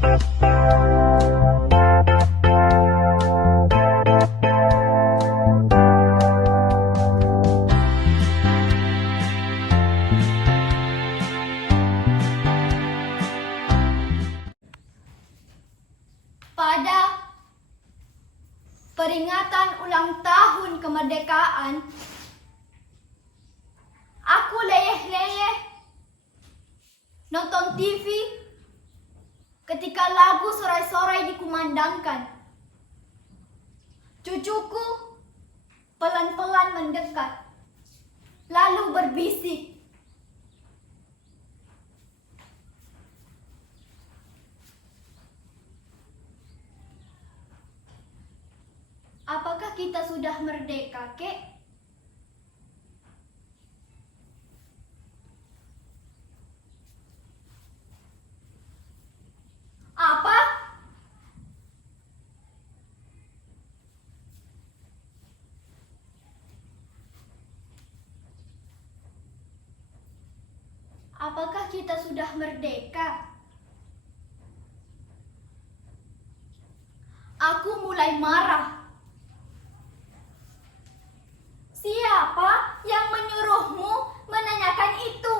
Pada peringatan ulang tahun kemerdekaan, aku leyeh-leyeh nonton TV ketika lagu sorai-sorai dikumandangkan. Cucuku pelan-pelan mendekat, lalu berbisik, "Apakah kita sudah merdeka, Kek?" "Apa?" "Apakah kita sudah merdeka?" Aku mulai marah. Siapa yang menyuruhmu menanyakan itu?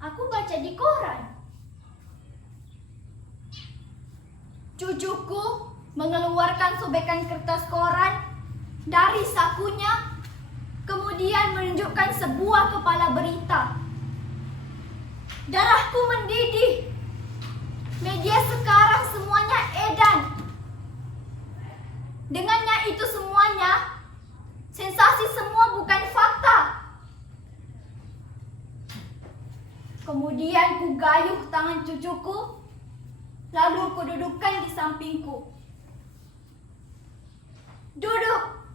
Aku baca di koran. Cucuku mengeluarkan sobekan kertas koran dari sakunya, kemudian menunjukkan sebuah kepala berita. Darahku mendidih. Media sekarang semuanya edan. Dengannya itu semuanya, sensasi semua bukan fakta. Kemudian ku gayuh tangan cucuku, lalu ku dudukkan di sampingku. "Duduk.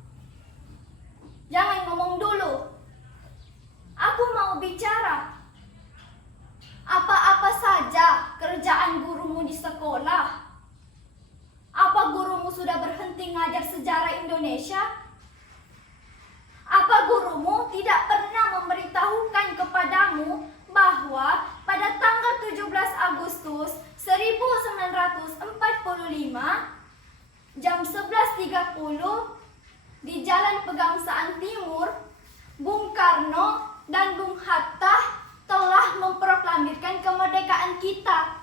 Jangan ngomong dulu. Aku mau bicara. Apa-apa saja kerjaan gurumu di sekolah? Apa gurumu sudah berhenti ngajar sejarah Indonesia? Apa gurumu tidak pernah memberitahukan kepadamu bahwa pada tanggal 17 Agustus 1945 jam 11.30 di Jalan Pegangsaan Timur, Bung Karno dan Bung Hatta telah memproklamirkan kemerdekaan kita."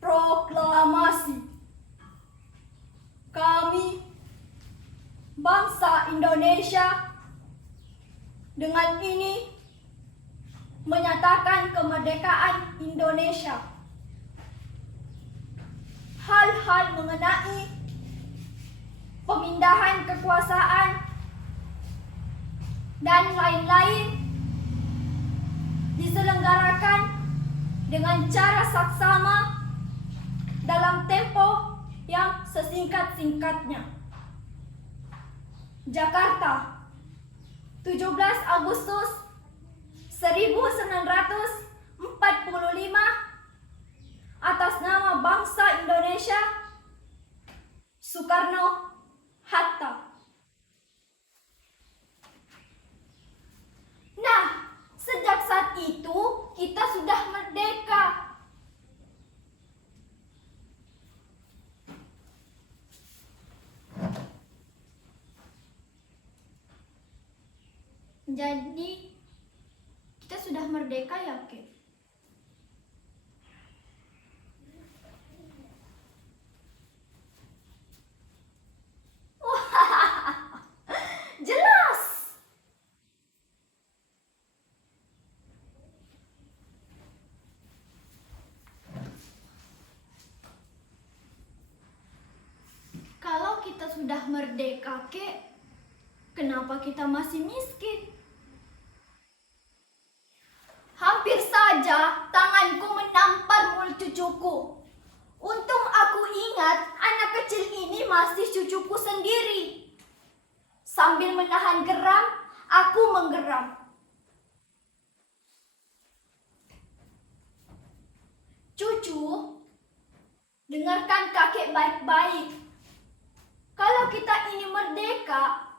"Proklamasi. Kami, bangsa Indonesia, dengan ini menyatakan kemerdekaan Indonesia. Hal-hal mengenai pemindahan kekuasaan dan lain-lain diselenggarakan dengan cara saksama dalam tempo yang sesingkat-singkatnya. Jakarta, 17 Agustus 1945, atas nama bangsa Indonesia, Soekarno Hatta. Nah, sejak saat itu kita sudah merdeka. Jadi, kita sudah merdeka ya, Kek? Jelas. Kalau kita sudah merdeka, Kek, kenapa kita masih miskin? Hampir saja tanganku menampar mulut cucuku. Untung aku ingat anak kecil ini masih cucuku sendiri. Sambil menahan geram, aku menggeram. Dengarkan kakek baik-baik. Kalau kita ini merdeka,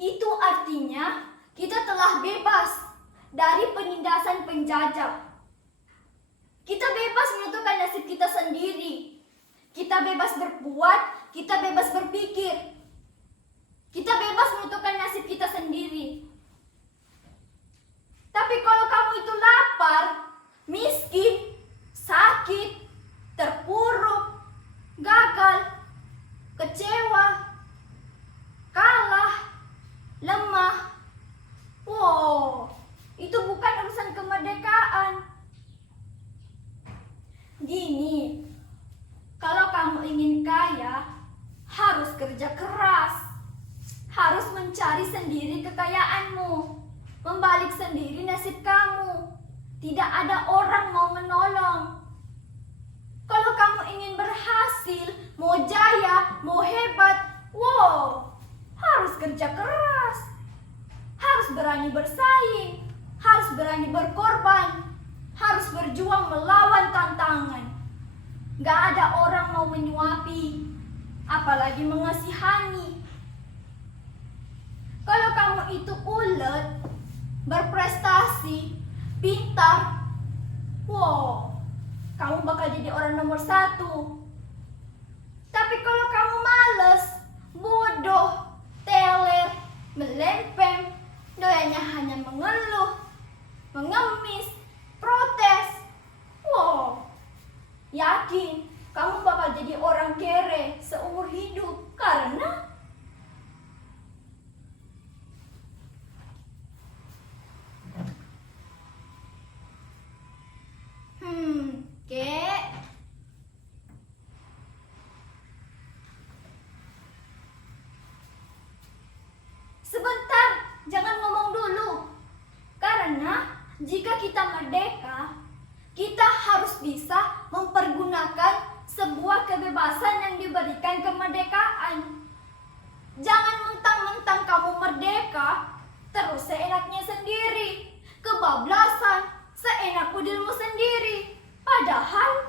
itu artinya kita telah bebas dari penindasan penjajah. Kita bebas menentukan nasib kita sendiri. Kita bebas berbuat, kita bebas berpikir. Kita bebas menentukan nasib kita sendiri. Tapi kalau kamu itu lapar, miskin, sakit, terpuruk, gagal, kecewa, kalah, lemah, wow, itu bukan urusan kemerdekaan. Gini, kalau kamu ingin kaya, harus kerja keras, harus mencari sendiri kekayaanmu, membalik sendiri nasib kamu. Tidak ada orang mau menolong. Kalau kamu ingin berhasil, mau jaya, mau hebat, wow, harus kerja keras, harus berani bersaing, harus berani berkorban, harus berjuang melawan tantangan. Gak ada orang mau menyuapi, apalagi mengasihani. Kalau kamu itu ulet, berprestasi, pintar, wow, kamu bakal jadi orang nomor 1. Tapi kalau kamu males, bodoh, teler, melempem, doyannya hanya mengeluh, mengemis, protes, wow, yakin kamu bakal jadi orang kere seumur hidup. Karena Kek, sebentar, jangan ngomong dulu. Karena jika kita merdeka, kita harus bisa mempergunakan sebuah kebebasan yang diberikan kemerdekaan. Jangan mentang-mentang kamu merdeka, terus seenaknya sendiri, kebablasan, seenak udilmu sendiri. Padahal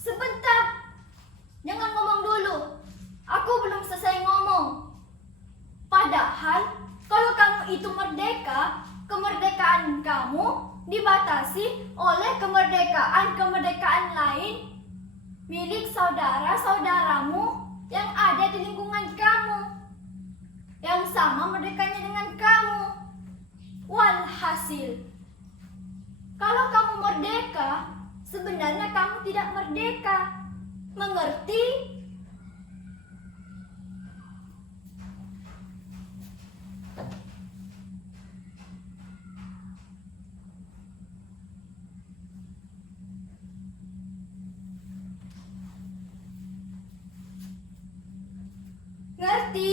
sebentar, jangan ngomong dulu. Aku belum selesai ngomong. Padahal kalau kamu itu merdeka, kemerdekaan kamu dibatasi oleh kemerdekaan lain milik saudara-saudaramu yang ada di lingkungan kamu, yang sama merdekanya dengan kamu. Walhasil, kalau kamu merdeka, sebenarnya kamu tidak merdeka. Mengerti? Ngerti?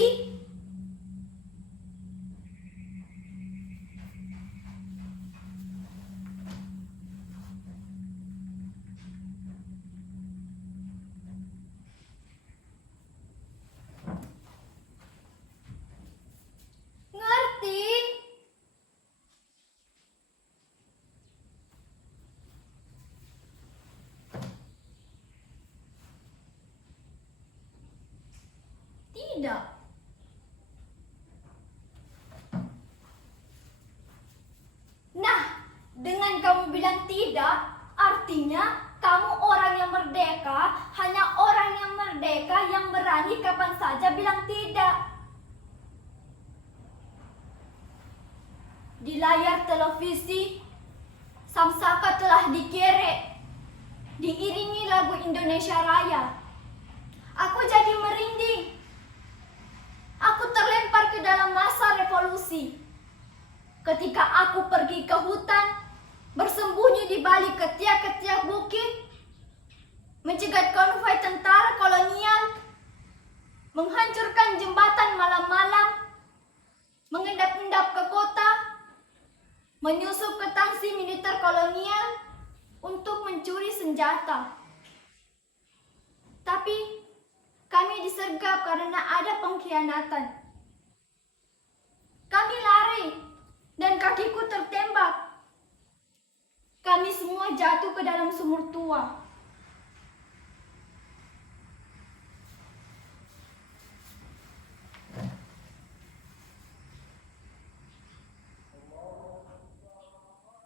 Ngerti? Tidak. Nah, dengan kamu bilang tidak, artinya kamu orang yang merdeka. Hanya orang yang merdeka yang berani kapan saja bilang tidak. Di layar televisi, Samsaka telah dikerek, diiringi lagu Indonesia Raya. Aku jadi merinding. Aku terlempar ke dalam masa revolusi. Ketika aku pergi ke hutan, bersembunyi di balik ketiak-ketiak bukit, mencegat konvoi tentara kolonial, menghancurkan jembatan malam-malam, mengendap-endap ke kota, menyusup ke tangsi militer kolonial untuk mencuri senjata. Tapi kami disergap karena ada pengkhianatan. Kami lari dan kakiku tertembak. Kami semua jatuh ke dalam sumur tua.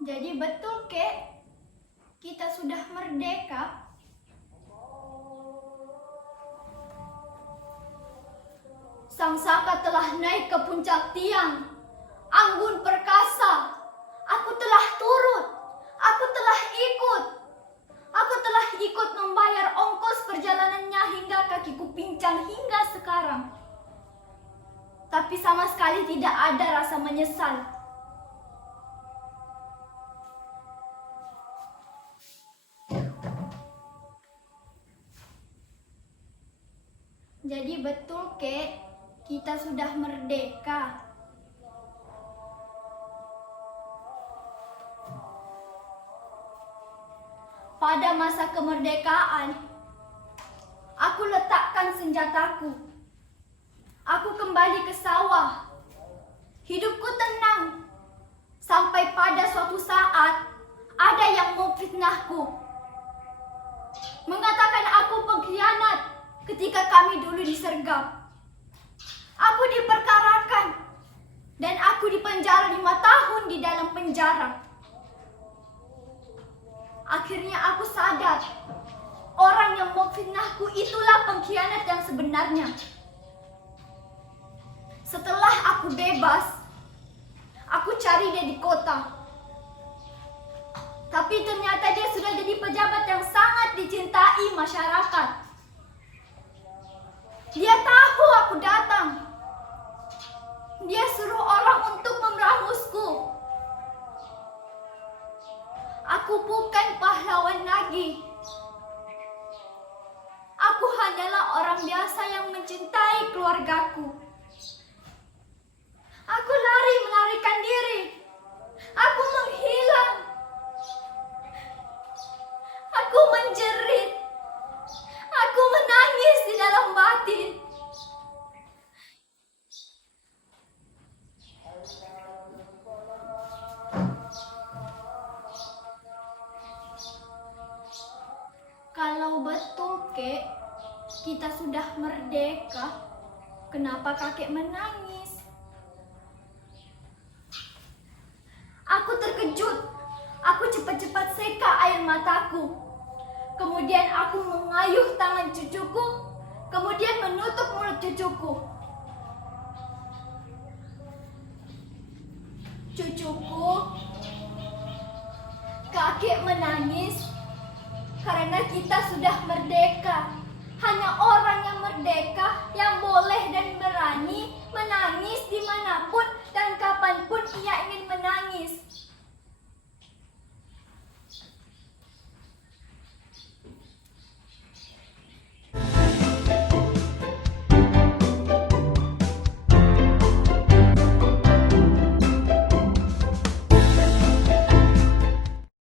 Jadi betul, Kek, kita sudah merdeka. Sang saka telah naik ke puncak tiang. Anggun perkasa. Aku telah turut. Aku telah ikut. Aku telah ikut membayar ongkos perjalanannya hingga kakiku pincang hingga sekarang. Tapi sama sekali tidak ada rasa menyesal. Jadi betul, Kek, kita sudah merdeka. Pada masa kemerdekaan, aku letakkan senjataku. Aku kembali ke sawah. Hidupku tenang. Sampai pada suatu saat, ada yang mau fitnahku. Mengatakan aku pengkhianat ketika kami dulu disergap. Aku diperkarakan dan aku dipenjara 5 tahun di dalam penjara. Akhirnya aku sadar, orang yang mau fitnahku itulah pengkhianat yang sebenarnya. Setelah aku bebas, aku cari dia di kota. Tapi ternyata dia sudah jadi pejabat yang sangat dicintai masyarakat. Dia tahu aku datang. Dia suruh orang untuk memeramusku. Aku bukan pahlawan lagi. Aku hanyalah orang biasa yang mencintai keluargaku. Aku lari melarikan diri. Aku menghilang. Aku menjerit. Aku menangis di dalam batin. Kalau betul, Kek, kita sudah merdeka, kenapa kakek menangis? Aku terkejut. Aku cepat-cepat seka air mataku. Kemudian aku mengayuh tangan cucuku, kemudian menutup mulut cucuku. Cucuku, kakek menangis karena kita sudah merdeka. Hanya orang yang merdeka yang boleh dan berani menangis dimanapun dan kapanpun ia ingin menangis.